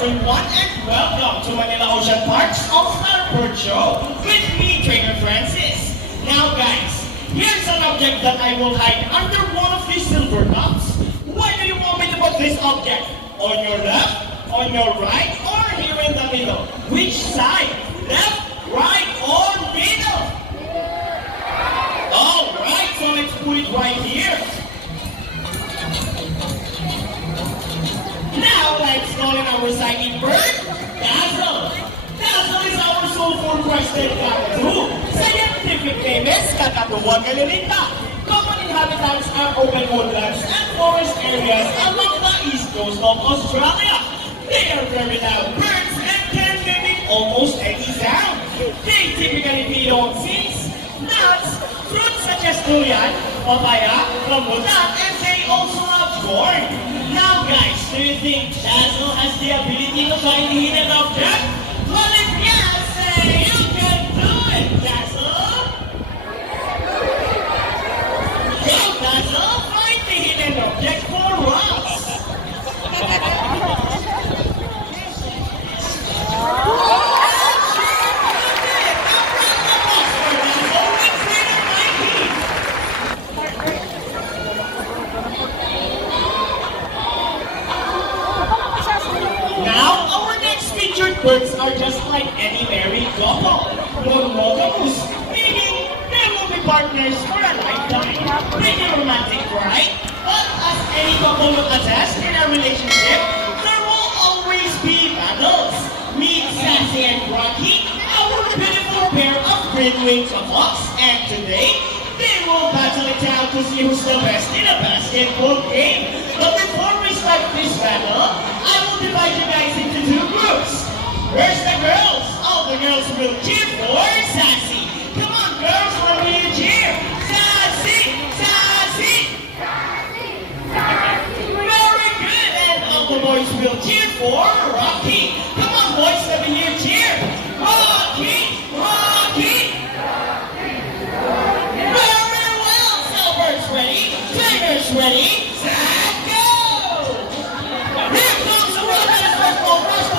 everyone and welcome to Manila Ocean Park's All-Star Bird Show with me, Trainer Francis. Now guys, here's an object that I will hide under one of these silver cups. Where do you want me to put this object? On your left, on your right, or here in the middle? Which side? Left, right, or middle? Alright, so let's put it right here. Now let's call in our recycling bird, Dazzle. Dazzle is our soulful crested cockatoo. Scientific name is Kakatuwa galilita. Common inhabitants are open woodlands and forest areas along the east coast of Australia. They are very loud birds and can mimic almost any sound. They typically feed on seeds, nuts, fruits such as durian, papaya, rambutan, and they also love corn. Now guys, do you think Dazzle has the ability to find the hidden object? Well, if yes, you can do it, Dazzle! Go, Dazzle! Find the hidden object for us! Birds are just like any married couple. Monogamous, meaning they will be partners for a lifetime. Pretty romantic, right? But as any couple will attest in a relationship, there will always be battles. Meet Sassy and Rocky, our beautiful pair of green wings of hawks, and today, they will battle it out to see who's the best in a basketball game. But before we start this battle, I will divide you guys into two groups. Where's the girls? All the girls will cheer for Sassy. Come on, girls, let me hear you cheer. Sassy! Sassy! Sassy! Sassy! Very good. And all the boys will cheer for Rocky. Come on, boys, let me hear you cheer. Rocky! Rocky! Rocky! Very well. Snowbirds ready? Trainers ready? Set, go! Here comes the Rockers. First ball, first ball.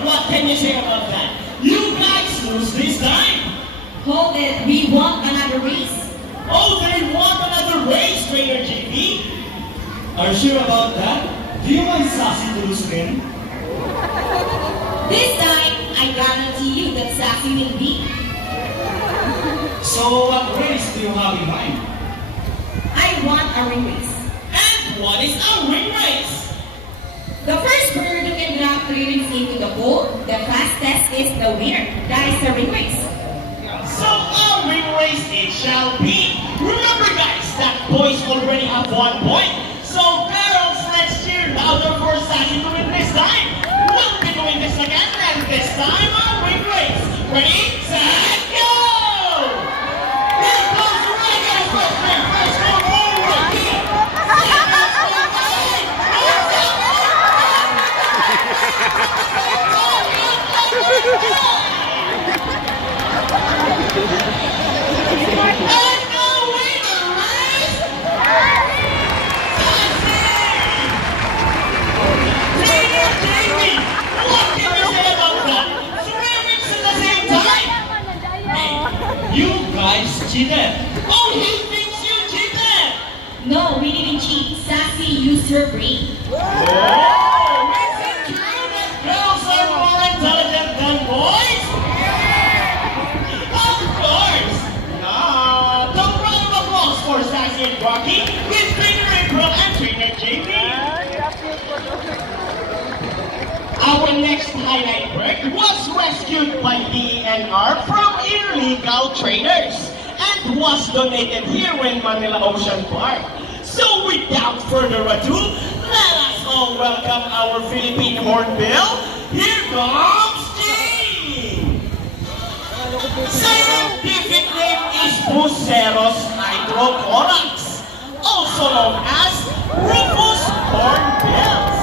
What can you say about that? You guys lose this time. Hold it, we want another race. Oh, they want another race, Trainer JP. Are you sure about that? Do you want Sassy to lose again? This time, I guarantee you that Sassy will beat. So what race do you have in mind? I want a ring race. And what is a ring race? The first bird who can drop 3 rings into the pool, the fastest is the winner. That is the ring race. So a ring race it shall be. Remember guys, that boys already have 1 point. So girls, let's cheer louder for Sassy to win this time. We'll be doing this again, and this time a ring race. Ready, set, go! Here comes the Rockers. First pair, first go, forward. And the winner is Trainer Jamie. What can you say about that? 3 rings at the same time. Hey, you guys cheated. Oh, he thinks you cheated. No, we didn't cheat. Sassy used her brain. Oh, is it true that girls are more intelligent than boys? Of course! The round of applause for Sassy and Rocky with Trainer April and Trainer JP. Our next highlight bird was rescued by DNR from illegal traders and was donated here in Manila Ocean Park. So without further ado, let us all welcome our Philippine hornbill. Here comes Jane! Scientific name is Buceros hydrocorax, also known as Rufus hornbills.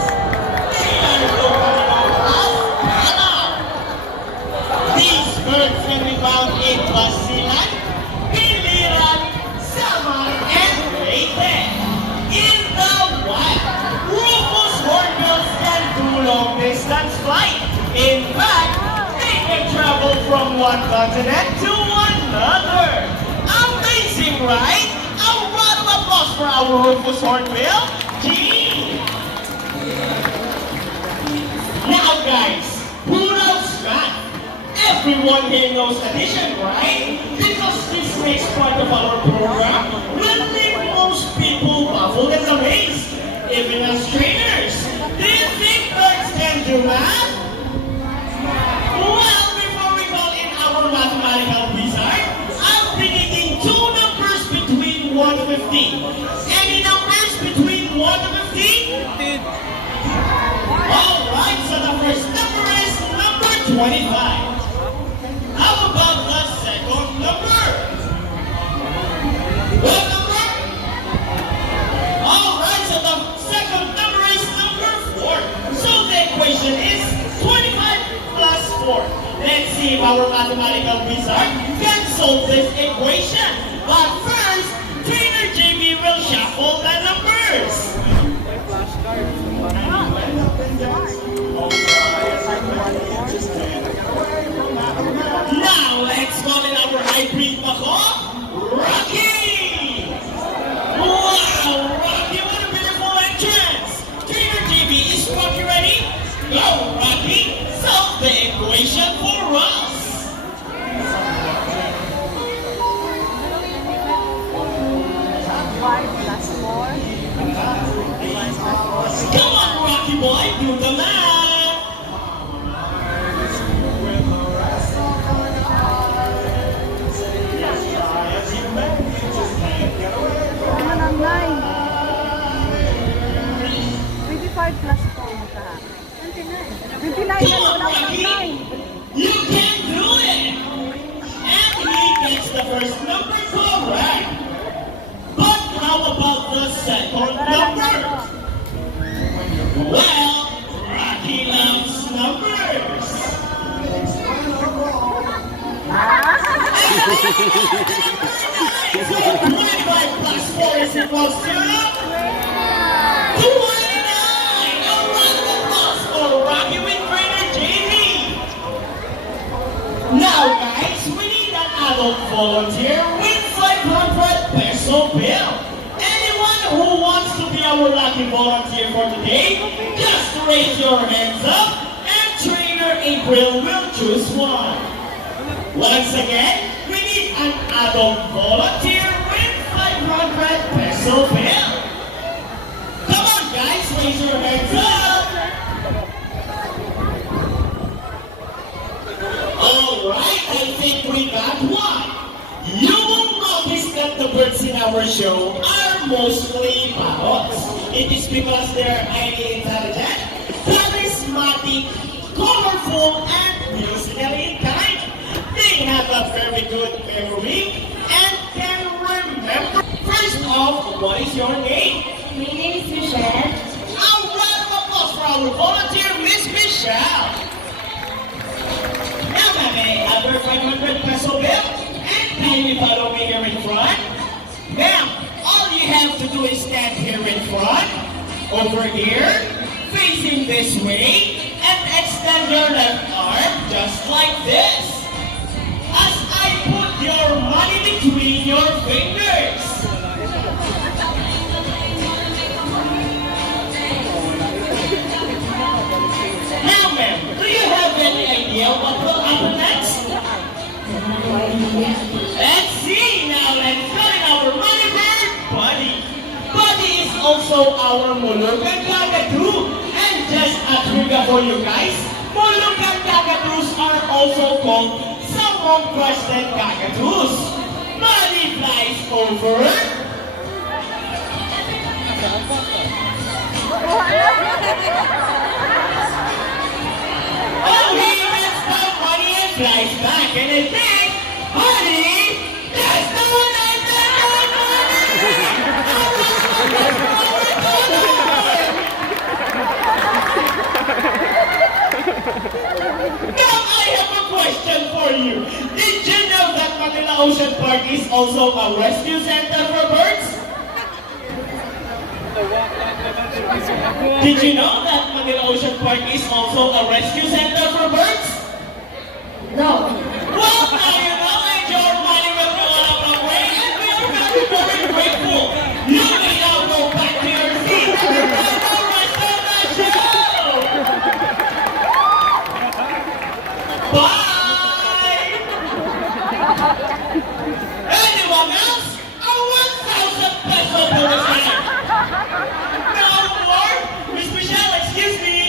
They are locally known as These birds birds can be found in Basilan, Biliran, Samar, and Leyte. In the wild, Rufous hornbills can do long-distance flight. In fact, they can travel from one continent to another. Amazing, right? A round of applause for our Rufous hornbill. Gee! Now guys, who knows that? Everyone here knows addition, right? Because this makes part of our program will leave most people baffled and amazed, even as trainers. Do you think birds can do math? Well, before we call in our mathematical wizard, I'll be needing two numbers between 1 to 15. Any numbers between 1 to 15? Alright, so the first number is number 25. How about the second number? What number? Alright, so the second number is number 4. So the equation is 25 plus 4. Let's see if our mathematical wizard can solve this equation. But first, Trainer JB will shuffle the numbers. Now, let's call in our hybrid bako, Rocky! Wow, Rocky, what a beautiful entrance! Trainer JB, is Rocky ready? Go, Rocky! Solve the equation for us! Come on, Rocky boy, do the math! Naman ang 9. 25 plus 4 magkahapon. 29 na Come on, wala pang Rocky! 9. You can do it! And he gets the first number correct. But how about the second number? Well, Rocky loves numbers. So 25 plus 4 is equals to 29! A round of applause for Rocky with Trainer JB! Now guys, we need an adult volunteer with 500 peso bill. Anyone who wants to be our lucky volunteer for today, just raise your hands up and Trainer April will choose one. Once again, we need an adult volunteer with 500 peso bill. Come on guys, raise your hands up. Alright, I think we got one. You will notice that the birds in our show are mostly parrots. It is because they are highly intelligent, charismatic, colorful, and musically inclined. They have a very good memory and can remember. First off, what is your name? My name is Michelle. A round of applause for our volunteer, Miss Michelle. Now, may I have your 500 peso bill? And kindly follow me here in front. Ma'am, all you have to do is stand here in front, over here, facing this way, and extend your left arm just like this. As I put your money between your fingers. Now, ma'am, do you have any idea what will happen next? Let's see. Now, let's join our money bird, Buddy. Buddy is also our Mulugan Kakadu. And just a trivia for you guys, Mulugan Kakadus are also called Samong-crested Kakadus. Buddy flies over. Oh, he gets the money and flies back. And I think, Buddy, that's the one I Now I have a question for you. you. Did you know that Manila Ocean Park is also a rescue center for birds? Did you know that Manila Ocean Park is also a rescue center for birds? No. Well, now you know that your money will go a long way, and we are very, very grateful. You may now go back to your seat and enjoy the rest of the show. Bye! Anyone else? A 1,000 peso bonus hand. No more? Miss Michelle, excuse me.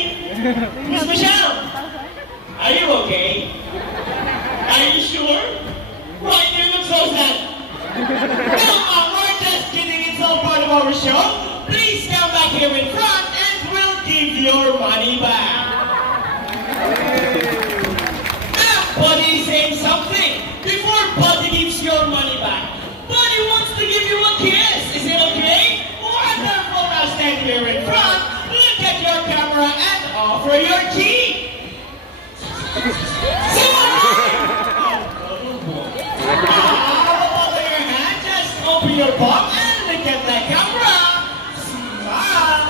Miss Michelle, are you okay? Are you sure? Why do you look so sad? No, Mom, we're just kidding. It's all part of our show. Please come back here in front and we'll give your money back. Now, Buddy is saying something. Before Buddy gives your money back, Buddy wants to give you a kiss. Is it okay? Wonderful. Now stand here in front, look at your camera and offer your key. Open your hand, just open your palm and look at the camera. Smile.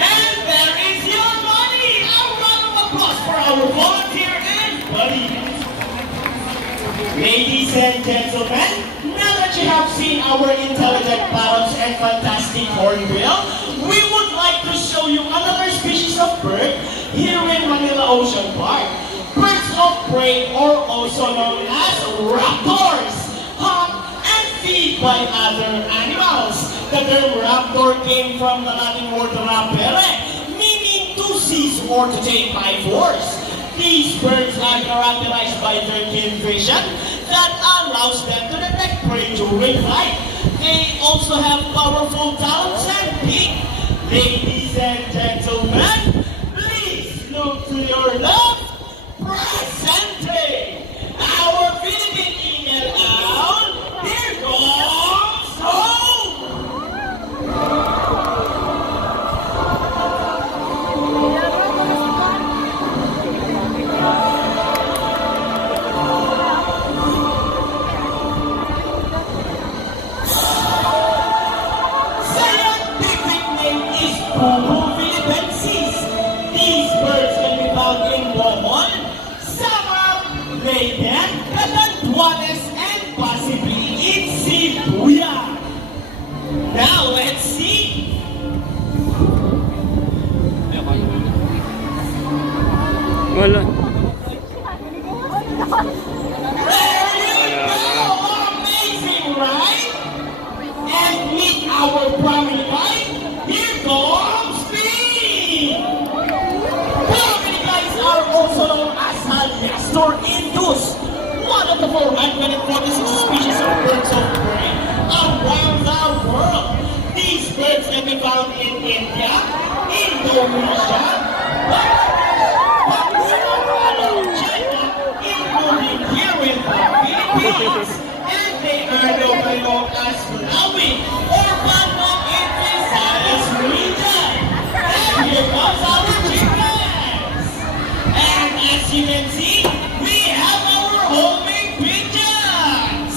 And there is your money. A round of applause for our volunteer and Buddy. Ladies and gentlemen, now that you have seen our intelligent parrots and fantastic hornbill, we would like to show you another species of bird here in Manila Ocean Park. Birds of prey, or also known as raptors, hunt and feed by other animals. The term raptor came from the Latin word rapere, meaning to seize or to take by force. These birds are characterized by their keen vision that allows them to detect prey during flight. They also have powerful talons and beak. Ladies and gentlemen, please look to your left. Presente, our Philippine Eagle Owl. Here comes home. Scientific name is Pumu philippensis. These birds can be found in Bohol, Samar, Leyden, Catanduanes, and possibly in Sibuya. Now let's see. Wala. There you go! Amazing, right? And meet our primary guide. Here comes Steve! Primary guides are also known as Haliastor indus, one of the 446 species of birds of prey around the world. These birds can be found in India, Indonesia, Bangladesh, China, including here in the Philippines, and they are locally known as Malawi or Bandung in Visayas region. And here comes our chickens. And as you can see, we have our homing pigeons.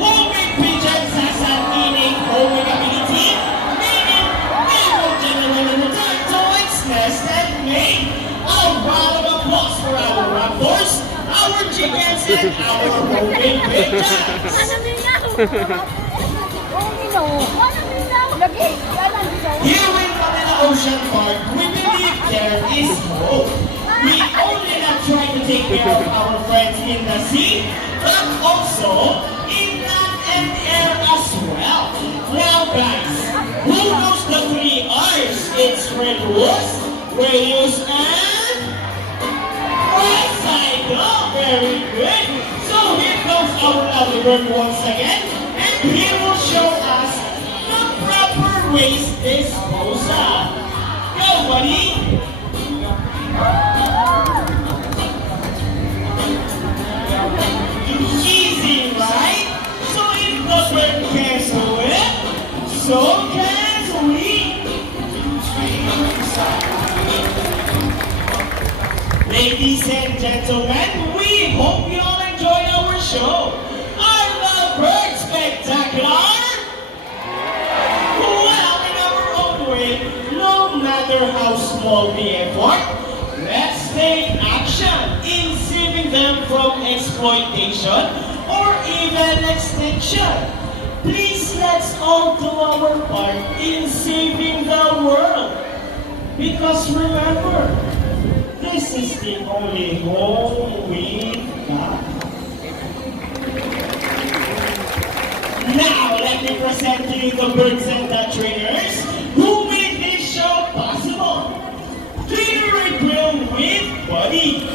Homing pigeons has an innate homing ability, meaning they will generally return to its nest and mate. A round of applause for our raptors, our chickens, and our homing pigeons. Here in Manila Ocean Park, we believe there is hope. We only not try to take care of our friends in the sea, but also in land and air as well. Now guys, who knows the 3 R's? It's Redwood, Radius, and Recycle. Very good. So here comes our lovely bird once again, and he will show us the proper waste disposal. Go, buddy. Easy, right? So if the bird can do it, so can we. Ladies and gentlemen, we hope you all enjoyed our show. Are the birds spectacular? Well, in our own way, no matter how small the effort, let's take action in saving them from exploitation or even extinction. Please, let's all do our part in saving the world. Because remember, this is the only home we've got. Now, let me present to you the birds and the trainers who made this show possible. Trainer April with Buddy.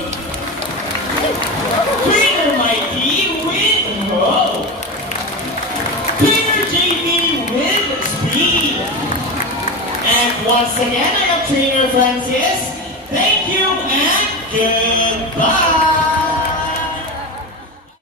Trainer Mikey with Ho. Trainer JB with Speed. And once again, I am Trainer Francis. Thank you and good.